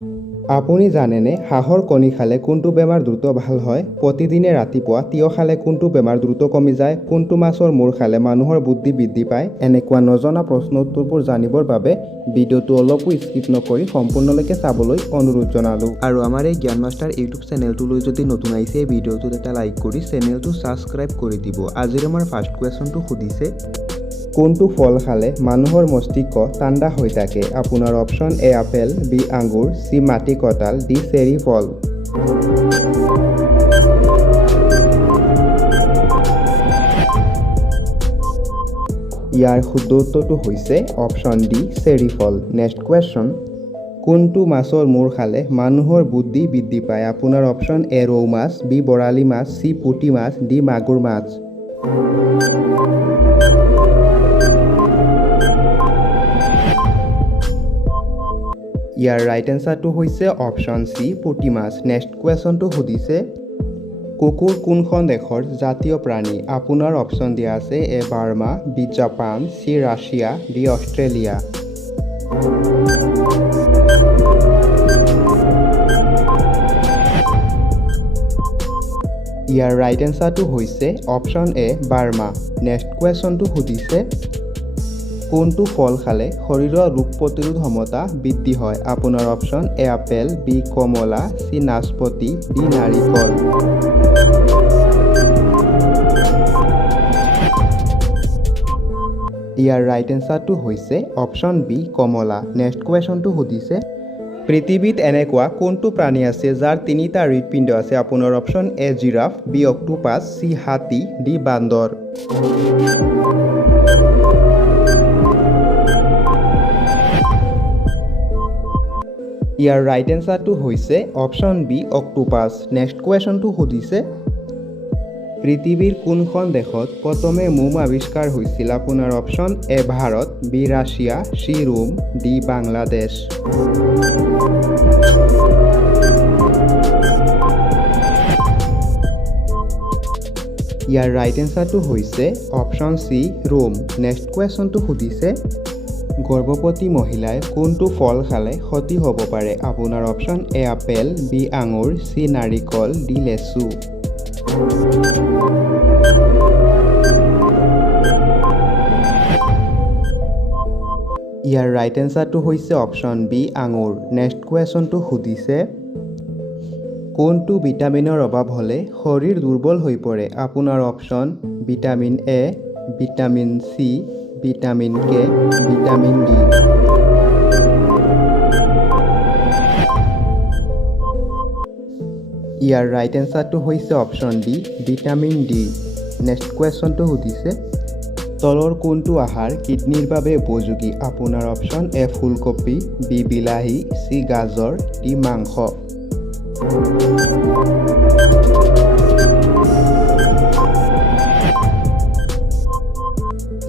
আপুনি জানেনে হাঁহৰ কণী খালে কোনটো বেমাৰ দ্ৰুত ভাল হয়? প্ৰতিদিনে ৰাতিপুৱা তিয়হ খালে কোনটো বেমাৰ দ্ৰুত কমি যায়? কোনটো মাছৰ মূৰ খালে মানুহৰ বুদ্ধি বৃদ্ধি পায়? এনেকুৱা নজনা প্ৰশ্ন উত্তৰবোৰ জানিবৰ বাবে ভিডিঅ'টো অলপো স্কিপ নকৰি সম্পূৰ্ণলৈকে চাবলৈ অনুৰোধ জনালোঁ। আৰু আমাৰ এই জ্ঞান মাষ্টাৰ ইউটিউব চেনেলটোলৈ যদি নতুন আহিছে এই ভিডিঅ'টোত এটা লাইক কৰি চেনেলটো ছাবস্ক্ৰাইব কৰি দিব। আজিৰ আমাৰ ফাৰ্ষ্ট কুৱেশ্যনটো সুধিছে, কোনটো ফল খালে মানুহৰ মস্তিষ্ক ঠাণ্ডা হৈ থাকে? আপোনাৰ অপশ্যন এ আপেল, বি আঙুৰ, চি মাটি কঁঠাল, ডি চেৰী ফল। ইয়াৰ শুদ্ধ উত্তৰটো হৈছে অপশ্যন ডি চেৰী ফল। নেক্সট কুৱেশ্যন, কোনটো মাছৰ মূৰ খালে মানুহৰ বুদ্ধি বৃদ্ধি পায়? আপোনাৰ অপশ্যন এ ৰৌ মাছ, বি বৰালি মাছ, চি পুঠি মাছ, ডি মাগুৰ মাছ। ইয়াৰ ৰাইট এনচাৰটো হৈছে অপশ্যন চি পুঠি মাছ। নেক্সট কুৱেশ্যনটো সুধিছে, কুকুৰ কোনখন দেশৰ জাতীয় প্ৰাণী? আপোনাৰ অপশ্যন দিয়া আছে A Burma, B Japan, C Russia, D Australia. ইয়াৰ ৰাইট এনচাৰটো হৈছে অপশ্যন এ বাৰ্মা। নেক্সট কুৱেশ্যনটো সুধিছে, কোনটো ফল খালে শৰীৰৰ ৰোগ প্ৰতিৰোধ ক্ষমতা বৃদ্ধি হয়? আপোনাৰ অপশ্যন এ আপেল, বি কমলা, চি নাচপতি, ডি নাৰিকল। ইয়াৰ ৰাইট এনচাৰটো হৈছে অপশ্যন বি কমলা। নেক্সট কুৱেশ্যনটো সুধিছে, পৃথিৱীত এনেকুৱা কোনটো প্ৰাণী আছে যাৰ তিনিটা হৃদপিণ্ড আছে? আপোনাৰ option A giraffe, B octopus, C হাতী, ডি বান্দৰ। ইয়াৰ ৰাইট এনচাৰটো হৈছে অপশ্যন বি অক্টোপাছ। নেক্সট কুৱেশ্যনটো সুধিছে, পৃথিৱীৰ কোনখন দেশত প্ৰথমে মোম আৱিষ্কাৰ হৈছিল? আপোনাৰ option A Bharat, B Russia, C Rome, D Bangladesh. ইয়াৰ ৰাইট এনচাৰটো হৈছে অপশ্যন চি ৰোম। নেক্সট কুৱেশ্যনটো সুধিছে, গৰ্ভৱতী মহিলাই কোনটো ফল খালে ক্ষতি হ'ব পাৰে? আপোনাৰ অপশ্যন এ আপেল, বি আঙুৰ, চি নাৰিকল, ডি লেচু। ইয়াৰ ৰাইট এনচাৰটো হৈছে অপশ্যন বি আঙুৰ। নেক্সট কুৱেশ্যনটো সুধিছে, কোনটো ভিটামিনৰ অভাৱ হ'লে শৰীৰ দুৰ্বল হৈ পৰে? আপোনাৰ option vitamin A, vitamin C, vitamin K, vitamin D. ইয়াৰ ৰাইট এনচাৰটো হৈছে option D vitamin D. Next কুৱেশ্যনটো সুধিছে, তলৰ কোনটো আহাৰ কিডনীৰ বাবে উপযোগী? আপোনাৰ অপশ্যন এ ফুলকবি, বি বিলাহী, চি গাজৰ, ডি মাংস।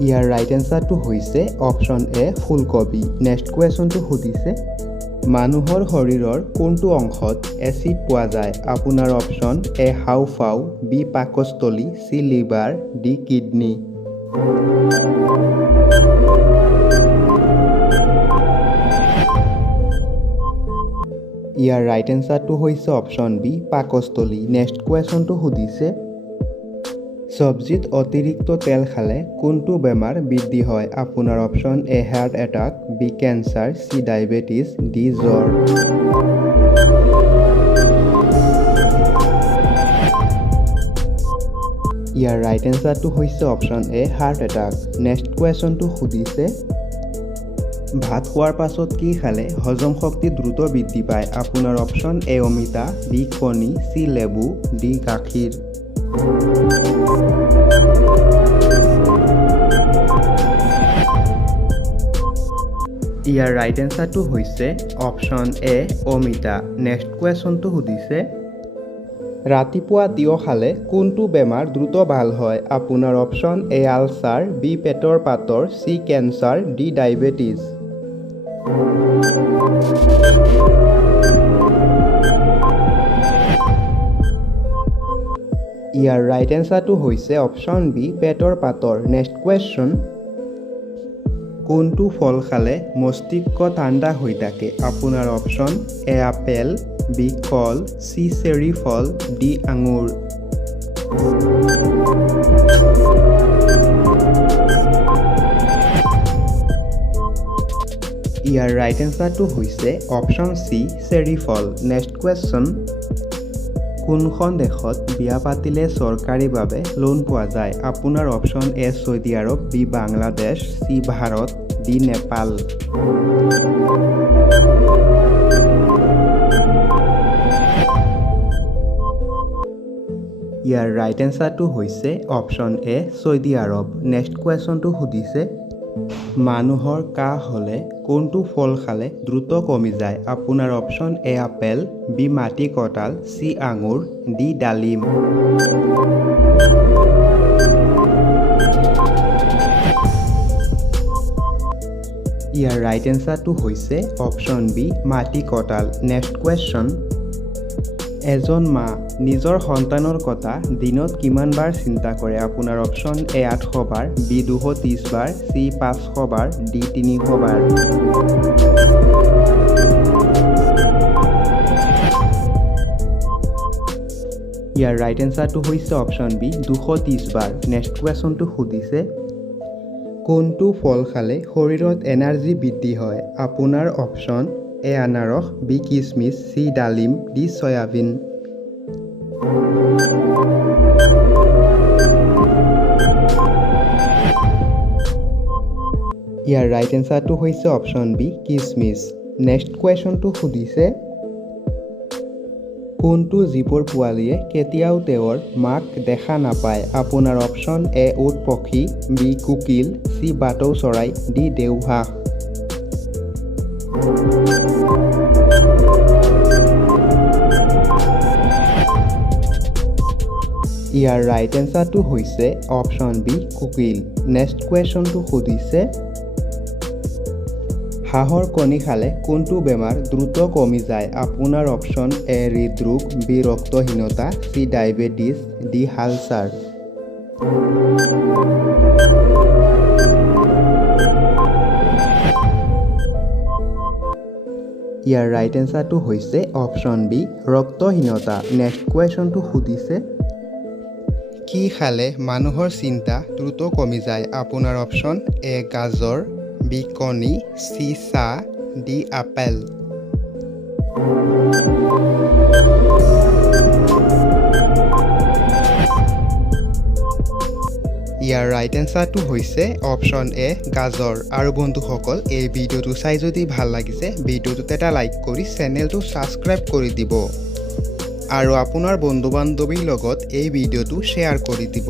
ইয়াৰ ৰাইট এনচাৰটো হৈছে অপশ্যন এ ফুলকবি। নেক্সট কুৱেশ্যনটো সুধিছে, মানুহৰ শৰীৰৰ কোনটো অংশত এচিড পোৱা যায়? আপোনাৰ অপশ্যন এ হাওঁফাওঁ, বি পাকস্থলী, চি লিভাৰ, ডি কিডনী। ইয়াৰ ৰাইট এনচাৰটো হৈছে অপশ্যন বি পাকস্থলী। নেক্সট কুৱেশ্যনটো সুধিছে, চব্জিত অতিৰিক্ত তেল খালে কোনটো বেমাৰ বৃদ্ধি হয়? আপোনাৰ option A heart attack, B cancer, C diabetes, D জ্বৰ। ইয়াৰ ৰাইট এনচাৰটো হৈছে option A heart attack. Next কুৱেশ্যনটো সুধিছে, ভাত খোৱাৰ পাছত কি খালে হজম শক্তি দ্ৰুত বৃদ্ধি পায়? আপোনাৰ অপশ্যন এ অমিতা, বি কণী, চি লেবু, ডি গাখীৰ। ইয়াৰ ৰাইট এনচাৰটো হৈছে অপশ্যন এ অমিতা। নেক্সট কুৱেশ্যনটো সুধিছে, ৰাতিপুৱা তিয়হ খালে কোনটো বেমাৰ দ্ৰুত ভাল হয়? আপোনাৰ অপশ্যন এ আলচাৰ, বি পেটৰ পাথৰ, চি কেঞ্চাৰ, ডি ডায়েবেটিছ। ইয়াৰ ৰাইট এনচাৰটো হৈছে অপশ্যন বি পেটৰ পাথৰ। নেক্সট কুৱেশ্যন, কোনটো ফল খালে মস্তিষ্ক ঠাণ্ডা হৈ থাকে আপোনাৰ অপশ্যন এ আপেল বি কল চি চেৰি ফল ডি আঙুৰ ইয়াৰ ৰাইট এনসাৰটো হৈছে অপশ্যন চি চেৰি ফল নেক্সট কুৱেশ্যন কোনখন দেশত বিয়া পাতিলে চৰকাৰীভাৱে লোন পোৱা যায় আপোনাৰ option A Saudi Arabia B Bangladesh C Bharat D Nepal ইয়াৰ ৰাইট এনসাৰটো হৈছে option A Saudi Arabia next কুৱেশ্যনটো সুধিছে মানুহৰ কাহ হ'লে কোনটো ফল খালে দ্ৰুত কমি যায় আপোনাৰ অপশ্যন এ আপেল বি মাটি কঁঠাল চি আঙুৰ ডি ডালিম ইয়াৰ ৰাইট এনসাৰটো হৈছে অপশ্যন বি মাটি কঁঠাল নেক্সট কুৱেশ্যন এজন মা নিজৰ সন্তানৰ কথা দিনত কিমান বাৰ চিন্তা কৰে আপোনাৰ অপশ্যন এ 800 বাৰ বি 230 বাৰ চি 500 বাৰ ডি 300 বাৰ ইয়াৰ ৰাইট এনসাৰটো হৈছে অপশ্যন বি 230 বাৰ নেক্সট কুৱেশ্যনটো সুধিছে কোনটো ফল খালে শৰীৰত এনাৰ্জি বৃদ্ধি হয় আপোনাৰ অপশ্যন এ আনাৰস বি কিচমিচ চি ডালিম ডি সয়াবিন ইয়াৰ ৰাইট এনসাৰটো হৈছে অপশ্যন বি কিচমিচ নেক্সট কুৱেশ্যনটো সুধিছে কোনটো জীৱৰ পোৱালীয়ে কেতিয়াও তেওঁৰ মাক দেখা নাপায় আপোনাৰ অপশ্যন এ উট পক্ষী বি কোকিল চি বাটৌ চৰাই ডি দেওহাঁহ ইয়াৰ ৰাইট এনসাৰটো হৈছে অপশ্যন বি কোকিল নেক্সট কুৱেশ্যনটো সুধিছে হাঁহৰ কণী খালে কোনটো বেমাৰ দ্ৰুত কমি যায় আপোনাৰ অপশ্যন এ হৃদৰোগ বি ৰক্তহীনতা চি ডায়েবেটিছ ডি আলচাৰ ইয়াৰ ৰাইট এনসাৰটো হৈছে অপশ্যন বি ৰক্তহীনতা নেক্সট কুৱেশ্যনটো সুধিছে কি খালে মানুহৰ চিন্তা দ্ৰুত কমি যায় আপোনাৰ অপশ্যন এ গাজৰ বি কণী চি চাহ ডি আপেল ইয়াৰ ৰাইট এনসাৰটো হৈছে অপশ্যন এ গাজৰ আৰু বন্ধুসকল এই ভিডিঅ'টো চাই যদি ভাল লাগিছে ভিডিঅ'টোত এটা লাইক কৰি চেনেলটো ছাবস্ক্ৰাইব কৰি দিব আৰু আপোনাৰ বন্ধু বান্ধৱীৰ লগত এই ভিডিঅ'টো শ্বেয়াৰ কৰি দিব